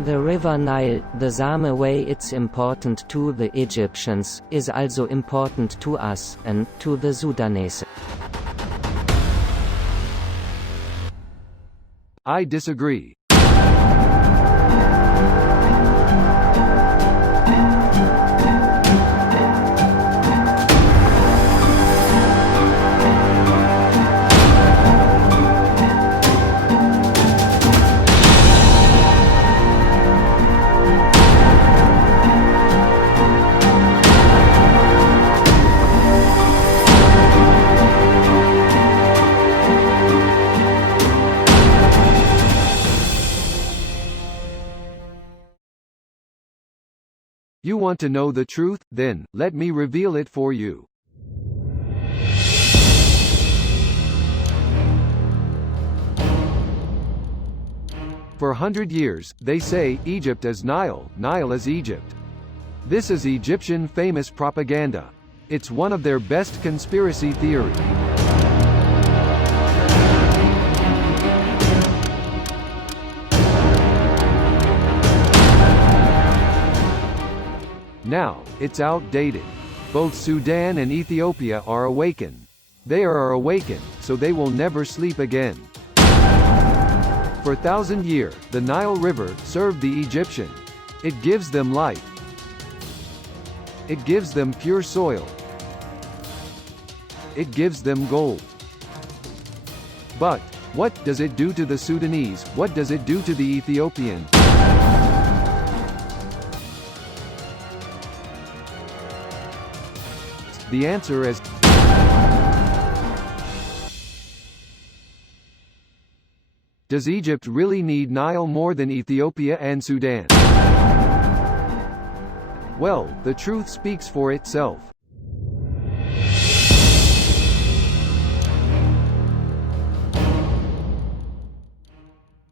The river Nile, the same way it's important to the Egyptians, is also important to us, and to the Sudanese. I disagree. You want to know the truth? Then, let me reveal it for you. For 100 years, they say, Egypt is Nile, Nile is Egypt. This is Egyptian famous propaganda. It's one of their best conspiracy theories. Now, it's outdated. Both Sudan and Ethiopia are awakened. They are awakened, so they will never sleep again. For 1,000 years, the Nile River served the Egyptians. It gives them life. It gives them pure soil. It gives them gold. But, what does it do to the Sudanese? What does it do to the Ethiopians? The answer is Does Egypt really need Nile more than Ethiopia and Sudan? Well, the truth speaks for itself.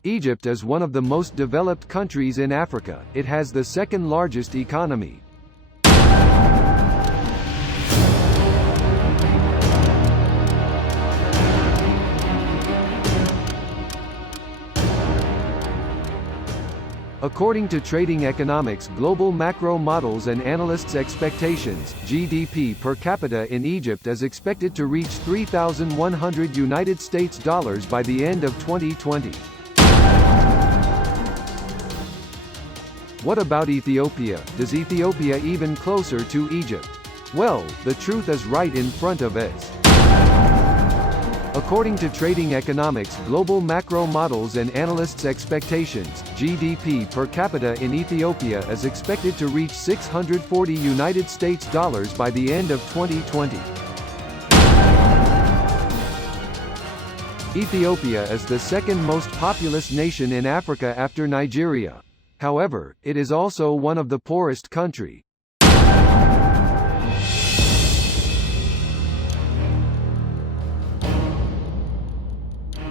Egypt is one of the most developed countries in Africa. It has the second largest economy. According to Trading Economics Global Macro Models and Analysts' expectations, GDP per capita in Egypt is expected to reach $3,100 United States dollars by the end of 2020. What about Ethiopia? Does Ethiopia even closer to Egypt? Well, the truth is right in front of us. According to Trading Economics Global Macro Models and Analysts' expectations, GDP per capita in Ethiopia is expected to reach $640 United States dollars by the end of 2020. Ethiopia is the second most populous nation in Africa after Nigeria. However, it is also one of the poorest countries.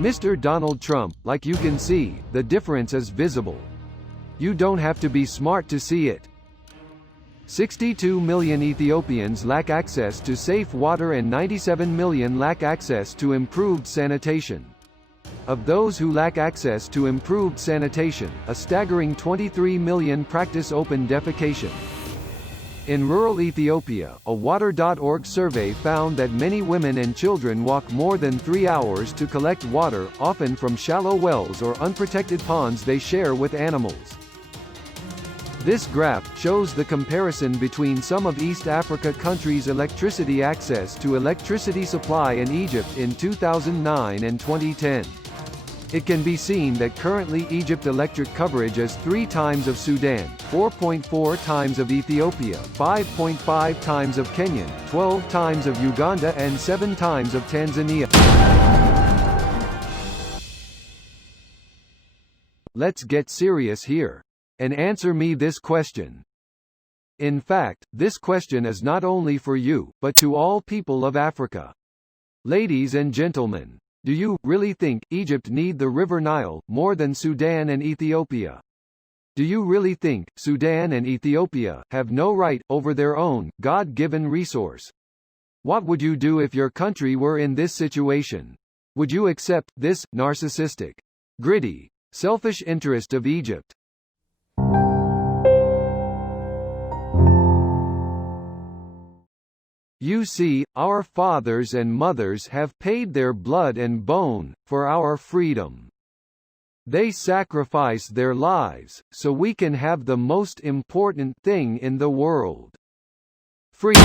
Mr. Donald Trump, like you can see, the difference is visible. You don't have to be smart to see it. 62 million Ethiopians lack access to safe water and 97 million lack access to improved sanitation. Of those who lack access to improved sanitation, a staggering 23 million practice open defecation. In rural Ethiopia, a Water.org survey found that many women and children walk more than 3 hours to collect water, often from shallow wells or unprotected ponds they share with animals. This graph shows the comparison between some of East Africa countries' electricity access to electricity supply in Egypt in 2009 and 2010. It can be seen that currently Egypt electric coverage is 3 times of Sudan, 4.4 times of Ethiopia, 5.5 times of Kenya, 12 times of Uganda and 7 times of Tanzania. Let's get serious here. And answer me this question. In fact, this question is not only for you, but to all people of Africa. Ladies and gentlemen, do you really think Egypt need the River Nile more than Sudan and Ethiopia? Do you really think Sudan and Ethiopia have no right over their own God-given resource? What would you do if your country were in this situation? Would you accept this narcissistic, gritty, selfish interest of Egypt? You see, our fathers and mothers have paid their blood and bone, for our freedom. They sacrificed their lives, so we can have the most important thing in the world. Freedom.